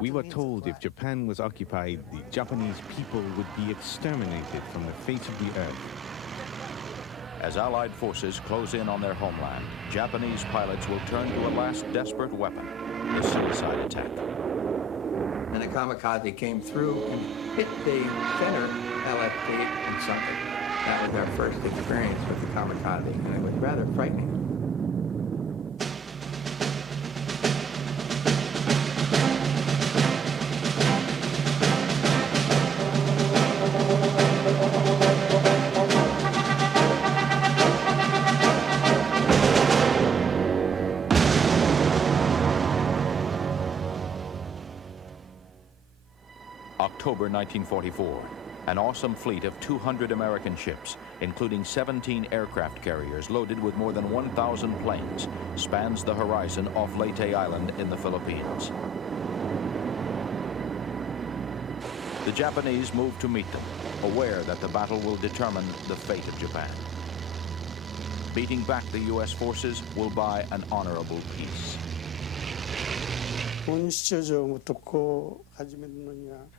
We were told if Japan was occupied, the Japanese people would be exterminated from the face of the earth. As Allied forces close in on their homeland, Japanese pilots will turn to a last desperate weapon, the suicide attack. And the kamikaze came through and hit the center LFT and sunk it. That was our first experience with the kamikaze, and it was rather frightening. October 1944, an awesome fleet of 200 American ships, including 17 aircraft carriers loaded with more than 1,000 planes, spans the horizon off Leyte Island in the Philippines. The Japanese move to meet them, aware that the battle will determine the fate of Japan. Beating back the U.S. forces will buy an honorable peace.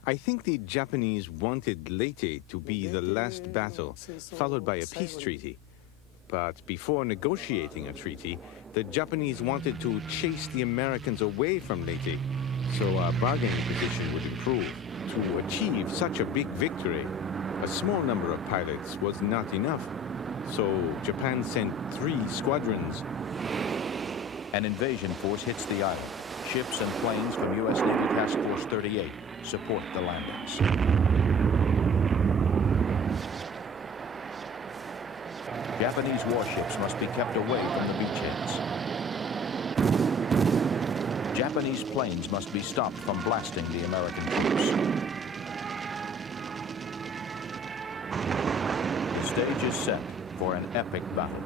I think the Japanese wanted Leyte to be the last battle, followed by a peace treaty. But before negotiating a treaty, the Japanese wanted to chase the Americans away from Leyte, so our bargaining position would improve. To achieve such a big victory, a small number of pilots was not enough. So Japan sent 3 squadrons. An invasion force hits the island. Ships and planes from U.S. Navy Task Force 38 support the landings. Japanese warships must be kept away from the beachheads. Japanese planes must be stopped from blasting the American troops. The stage is set for an epic battle.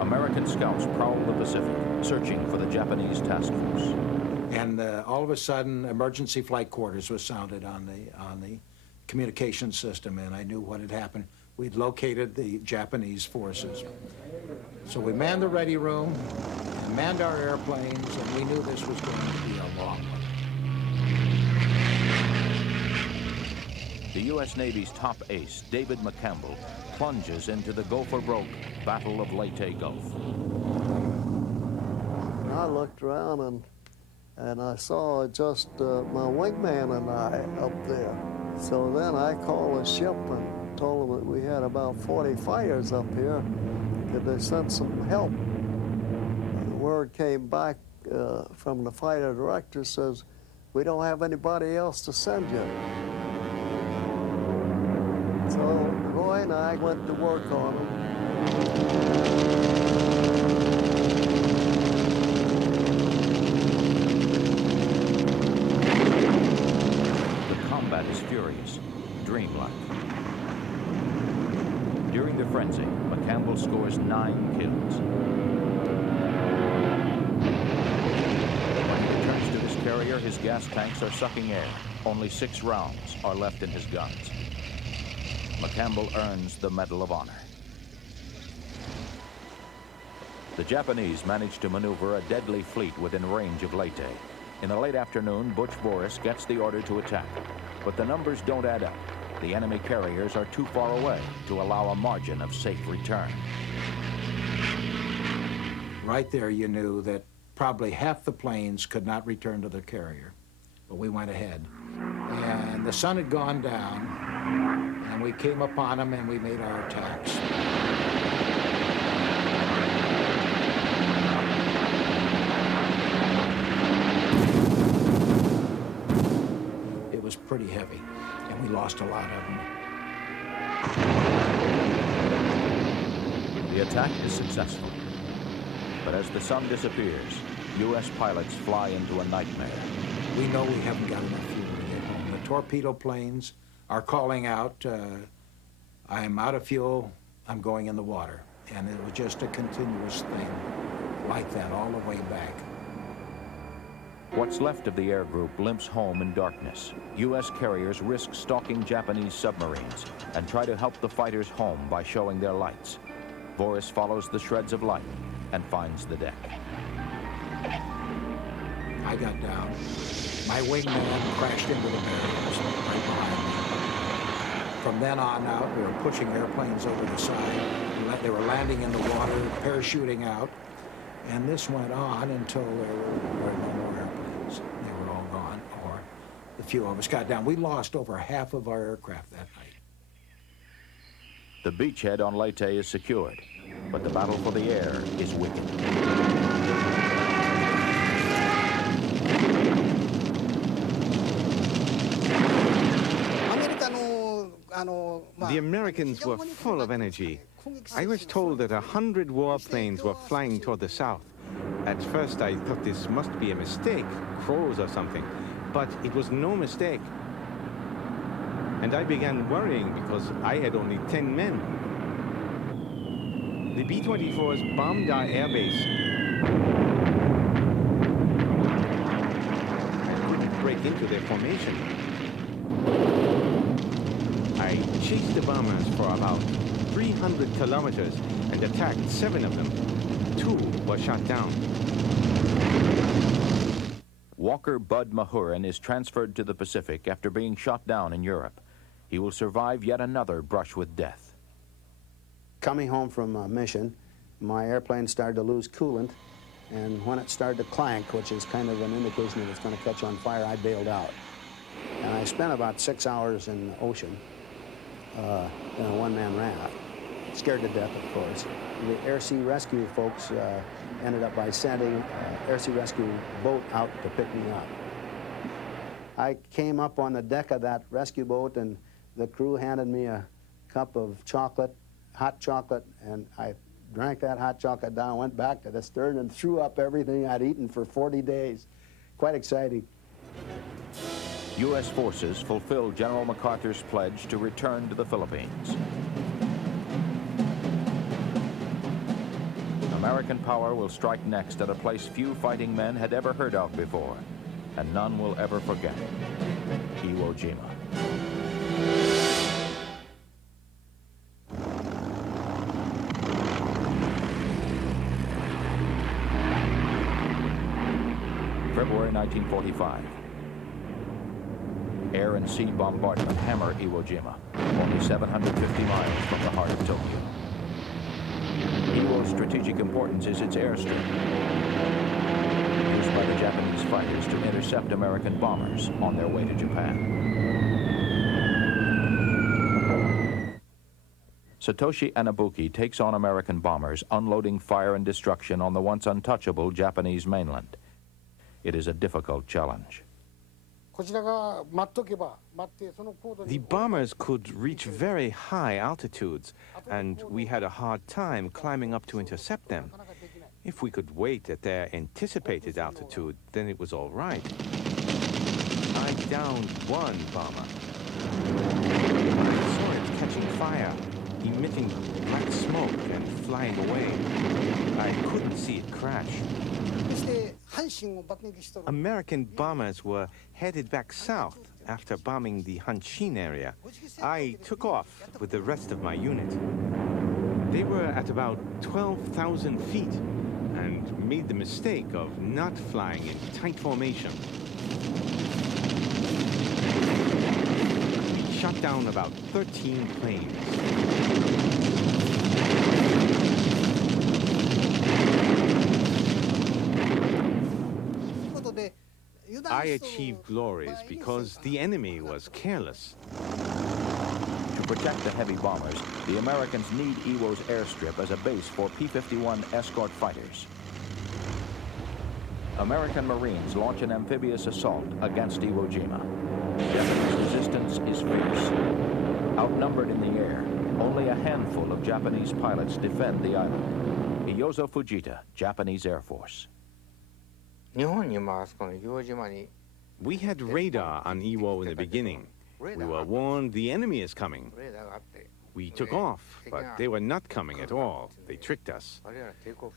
American scouts prowl the Pacific, searching for the Japanese task force. And all of a sudden, emergency flight quarters was sounded on the communication system, and I knew what had happened. We'd located the Japanese forces. So we manned the ready room, and manned our airplanes, and we knew this was going to be a long one. The U.S. Navy's top ace, David McCampbell, plunges into the go-for-broke Battle of Leyte Gulf. I looked around and I saw just my wingman and I up there. So then I called the ship and told them that we had about 40 fighters up here. Could they send some help? And the word came back from the fighter director, says, we don't have anybody else to send you. So Roy and I went to work on them. The combat is furious, dreamlike. During the frenzy, McCampbell scores 9 kills. When he returns to his carrier, his gas tanks are sucking air. Only 6 rounds are left in his guns. McCampbell earns the Medal of Honor. The Japanese managed to maneuver a deadly fleet within range of Leyte. In the late afternoon, Butch Boris gets the order to attack. But the numbers don't add up. The enemy carriers are too far away to allow a margin of safe return. Right there, you knew that probably half the planes could not return to their carrier. But we went ahead. And the sun had gone down, and we came upon them and we made our attacks. It was pretty heavy, and we lost a lot of them. The attack is successful. But as the sun disappears, U.S. pilots fly into a nightmare. We know we haven't got enough fuel to get home. The torpedo planes are calling out, I'm out of fuel, I'm going in the water. And it was just a continuous thing like that all the way back. What's left of the air group limps home in darkness. U.S. carriers risk stalking Japanese submarines and try to help the fighters home by showing their lights. Boris follows the shreds of light and finds the deck. I got down. My wingman crashed into the barriers right behind me. From then on out, we were pushing airplanes over the side. They were landing in the water, parachuting out. And this went on until there were no more airplanes. They were all gone, or the few of us got down. We lost over half of our aircraft that night. The beachhead on Leyte is secured, but the battle for the air is wicked. The Americans were full of energy. I was told that 100 warplanes were flying toward the south. At first I thought this must be a mistake, crows or something, but it was no mistake. And I began worrying because I had only 10 men. The B-24s bombed our airbase. I couldn't break into their formation. I chased the bombers for about 300 kilometers and attacked 7 of them. 2 were shot down. Walker Bud Mahurin is transferred to the Pacific after being shot down in Europe. He will survive yet another brush with death. Coming home from a mission, my airplane started to lose coolant, and when it started to clank, which is kind of an indication that it's going to catch on fire, I bailed out. And I spent about 6 hours in the ocean in a one-man raft. Scared to death, of course. The air sea rescue folks ended up by sending an air sea rescue boat out to pick me up. I came up on the deck of that rescue boat, and the crew handed me a cup of chocolate, hot chocolate, and I drank that hot chocolate down, went back to the stern, and threw up everything I'd eaten for 40 days. Quite exciting. U.S. forces fulfilled General MacArthur's pledge to return to the Philippines. American power will strike next at a place few fighting men had ever heard of before, and none will ever forget: Iwo Jima. February 1945. Air and sea bombardment hammer Iwo Jima, only 750 miles from the heart of Tokyo. Iwo's strategic importance is its airstrip, used by the Japanese fighters to intercept American bombers on their way to Japan. Satoshi Anabuki takes on American bombers, unloading fire and destruction on the once untouchable Japanese mainland. It is a difficult challenge. The bombers could reach very high altitudes, and we had a hard time climbing up to intercept them. If we could wait at their anticipated altitude, then it was all right. I downed one bomber. I saw it catching fire, emitting black smoke and flying away. I couldn't see it crash. American bombers were headed back south after bombing the Hanshin area. I took off with the rest of my unit. They were at about 12,000 feet and made the mistake of not flying in tight formation. We shot down about 13 planes. I achieved glories because the enemy was careless. To protect the heavy bombers, the Americans need Iwo's airstrip as a base for P-51 escort fighters. American Marines launch an amphibious assault against Iwo Jima. Japanese resistance is fierce. Outnumbered in the air, only a handful of Japanese pilots defend the island. Iyozo Fujita, Japanese Air Force. We had radar on Iwo in the beginning. We were warned the enemy is coming. We took off, but they were not coming at all. They tricked us.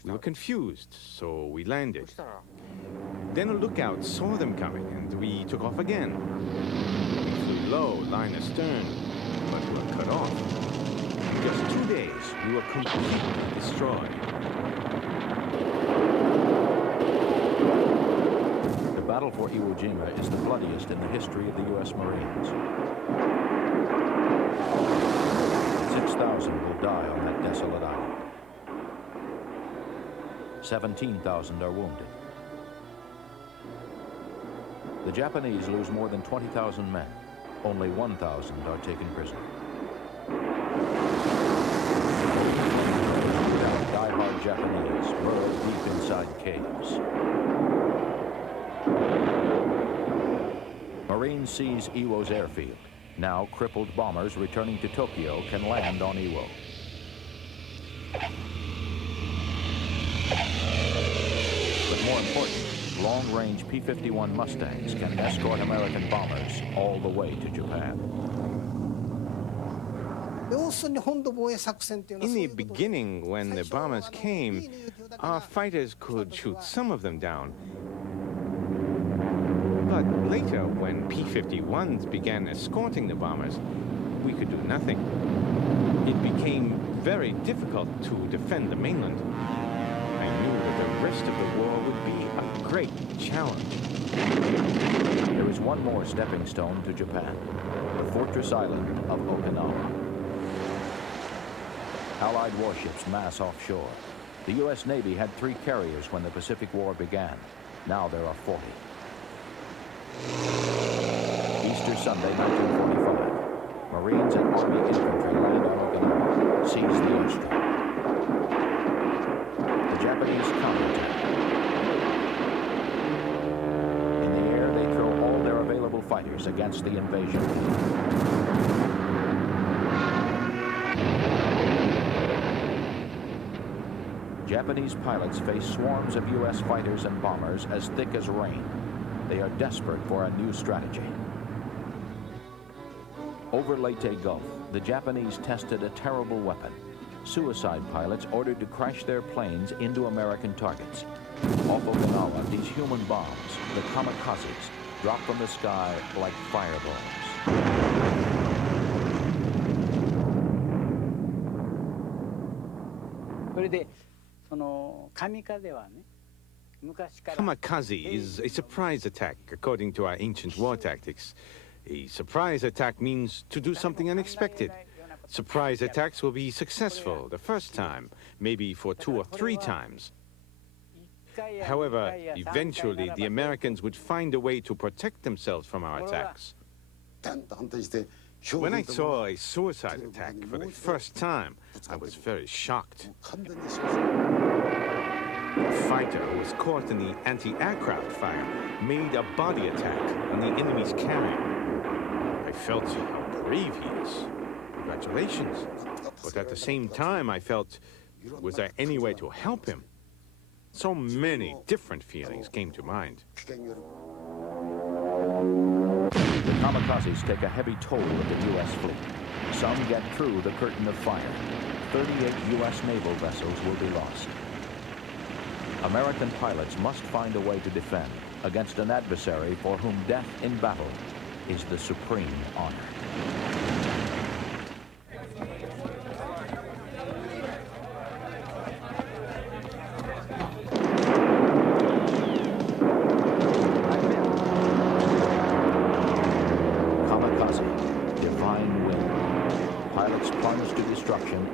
We were confused, so we landed. Then a lookout saw them coming, and we took off again. We flew low, line astern, but we were cut off. In just 2 days, we were completely destroyed. The for Iwo Jima is the bloodiest in the history of the U.S. Marines. 6,000 will die on that desolate island. 17,000 are wounded. The Japanese lose more than 20,000 men. Only 1,000 are taken prisoner. Die-hard Japanese burrowed deep inside caves. Marines seize Iwo's airfield. Now crippled bombers returning to Tokyo can land on Iwo. But more important, long-range P-51 Mustangs can escort American bombers all the way to Japan. In the beginning, when the bombers came, our fighters could shoot some of them down. But later, when P-51s began escorting the bombers, we could do nothing. It became very difficult to defend the mainland. I knew that the rest of the war would be a great challenge. There is one more stepping stone to Japan, the fortress island of Okinawa. Allied warships mass offshore. The U.S. Navy had 3 carriers when the Pacific War began. Now there are 40. Easter Sunday, 1945. Marines and Army infantry land on Okinawa, seize the airstrip. The Japanese counterattack. In the air, they throw all their available fighters against the invasion. Japanese pilots face swarms of U.S. fighters and bombers as thick as rain. They are desperate for a new strategy. Over Leyte Gulf, the Japanese tested a terrible weapon. Suicide pilots ordered to crash their planes into American targets. Off Okinawa, these human bombs, the kamikazes, drop from the sky like fireballs. Kamikaze is a surprise attack, according to our ancient war tactics. A surprise attack means to do something unexpected. Surprise attacks will be successful the first time, maybe for 2 or 3 times. However, eventually the Americans would find a way to protect themselves from our attacks. When I saw a suicide attack for the first time, I was very shocked. A fighter who was caught in the anti-aircraft fire made a body attack on the enemy's carrier. I felt how brave he is. Congratulations. But at the same time, I felt, was there any way to help him? So many different feelings came to mind. The kamikazes take a heavy toll of the U.S. fleet. Some get through the curtain of fire. 38 U.S. naval vessels will be lost. American pilots must find a way to defend against an adversary for whom death in battle is the supreme honor.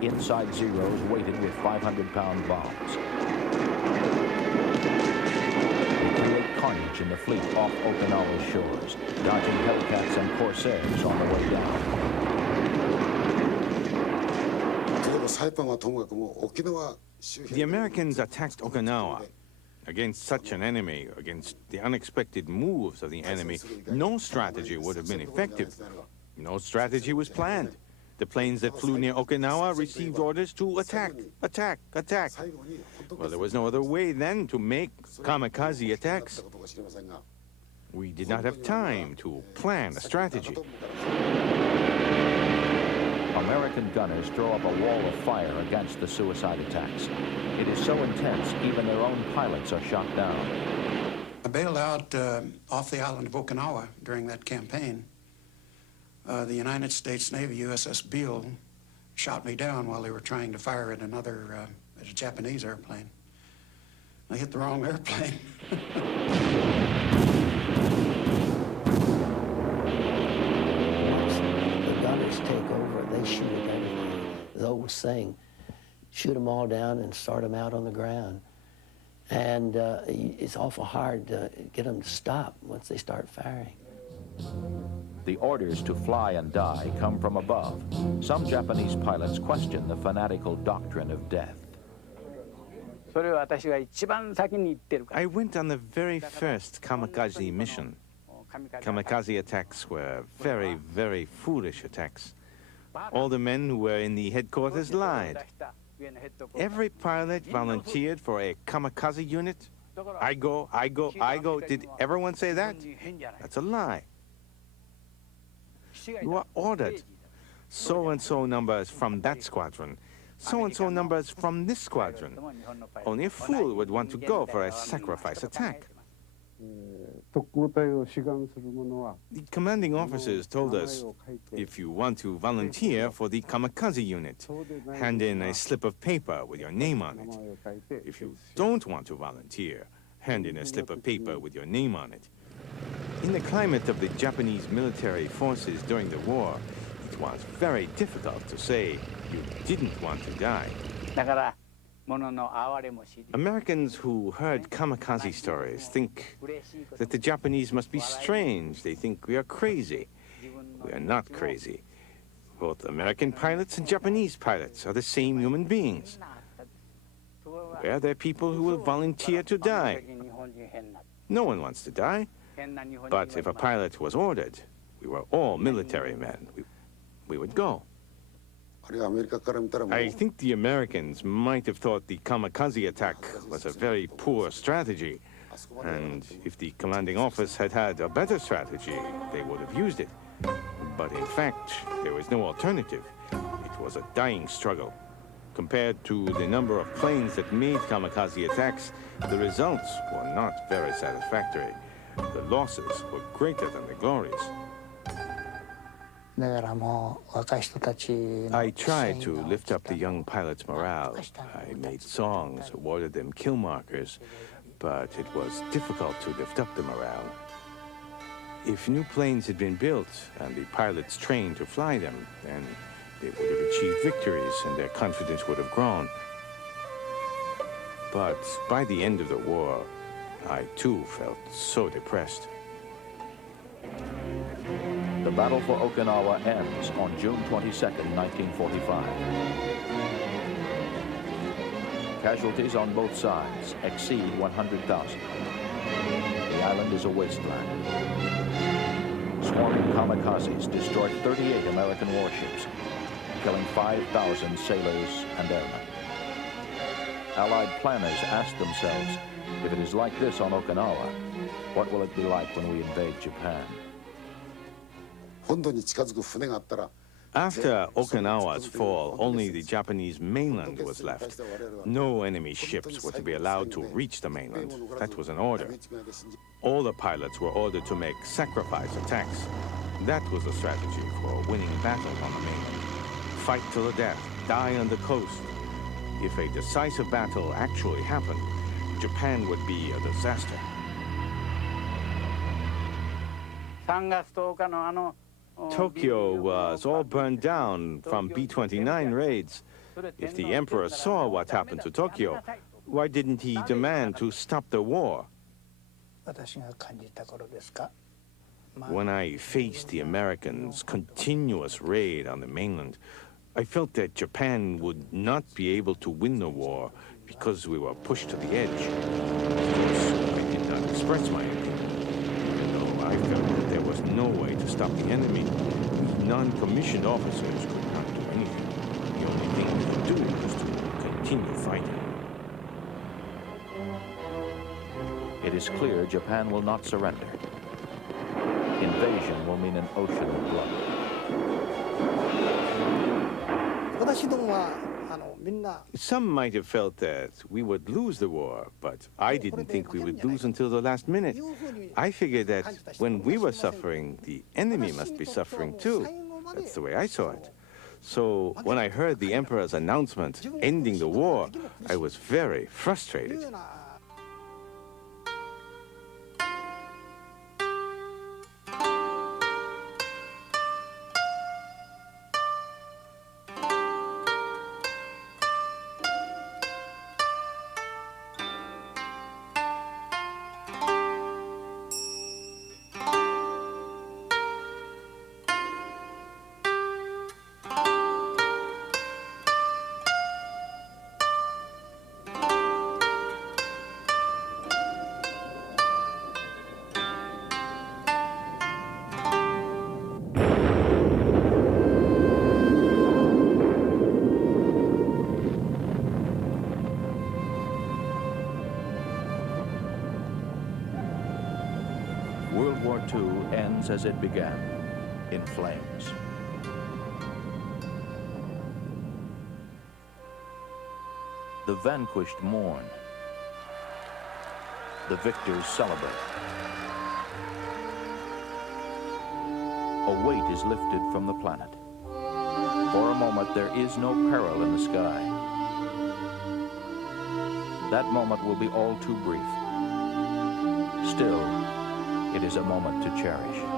Inside Zeros weighted with 500-pound bombs. They create carnage in the fleet off Okinawa's shores, dodging Hellcats and Corsairs on the way down. The Americans attacked Okinawa. Against such an enemy, against the unexpected moves of the enemy, no strategy would have been effective. No strategy was planned. The planes that flew near Okinawa received orders to attack, attack, attack. Well, there was no other way then to make kamikaze attacks. We did not have time to plan a strategy. American gunners throw up a wall of fire against the suicide attacks. It is so intense, even their own pilots are shot down. I bailed out off the island of Okinawa during that campaign. The United States Navy USS Beale shot me down while they were trying to fire at a Japanese airplane. I hit the wrong airplane. shoot at everything. The old saying, shoot them all down and start them out on the ground. And it's awful hard to get them to stop once they start firing. The orders to fly and die come from above. Some Japanese pilots question the fanatical doctrine of death. I went on the very first kamikaze mission. Kamikaze attacks were very, very foolish attacks. All the men who were in the headquarters lied. Every pilot volunteered for a kamikaze unit. I go, I go, I go. Did everyone say that? That's a lie. You are ordered. So-and-so numbers from that squadron. So-and-so numbers from this squadron. Only a fool would want to go for a sacrifice attack. The commanding officers told us, if you want to volunteer for the kamikaze unit, hand in a slip of paper with your name on it. If you don't want to volunteer, hand in a slip of paper with your name on it. In the climate of the Japanese military forces during the war, it was very difficult to say you didn't want to die. Americans who heard kamikaze stories think that the Japanese must be strange. They think we are crazy. We are not crazy. Both American pilots and Japanese pilots are the same human beings. We are there people who will volunteer to die. No one wants to die. But if a pilot was ordered, we were all military men. We would go. I think the Americans might have thought the kamikaze attack was a very poor strategy. And if the commanding office had had a better strategy, they would have used it. But in fact, there was no alternative. It was a dying struggle. Compared to the number of planes that made kamikaze attacks, the results were not very satisfactory. The losses were greater than the glories. I tried to lift up the young pilots' morale. I made songs, awarded them kill markers, but it was difficult to lift up the morale. If new planes had been built and the pilots trained to fly them, then they would have achieved victories and their confidence would have grown. But by the end of the war, I too felt so depressed. The battle for Okinawa ends on June 22, 1945. Casualties on both sides exceed 100,000. The island is a wasteland. Swarming kamikazes destroyed 38 American warships, killing 5,000 sailors and airmen. Allied planners asked themselves, if it is like this on Okinawa, what will it be like when we invade Japan? After Okinawa's fall, only the Japanese mainland was left. No enemy ships were to be allowed to reach the mainland. That was an order. All the pilots were ordered to make sacrifice attacks. That was the strategy for winning battle on the mainland. Fight to the death, die on the coast. If a decisive battle actually happened, Japan would be a disaster. Tokyo was all burned down from B-29 raids. If the emperor saw what happened to Tokyo, why didn't he demand to stop the war? When I faced the Americans' continuous raid on the mainland, I felt that Japan would not be able to win the war because we were pushed to the edge. Of course, I did not express my opinion. I felt that there was no way to stop the enemy. We non-commissioned officers could not do anything. The only thing we could do was to continue fighting. It is clear Japan will not surrender. Invasion will mean an ocean of blood. Some might have felt that we would lose the war, but I didn't think we would lose until the last minute. I figured that when we were suffering, the enemy must be suffering too. That's the way I saw it. So when I heard the emperor's announcement ending the war, I was very frustrated. World War II ends as it began, in flames. The vanquished mourn. The victors celebrate. A weight is lifted from the planet. For a moment, there is no peril in the sky. That moment will be all too brief. Still, it is a moment to cherish.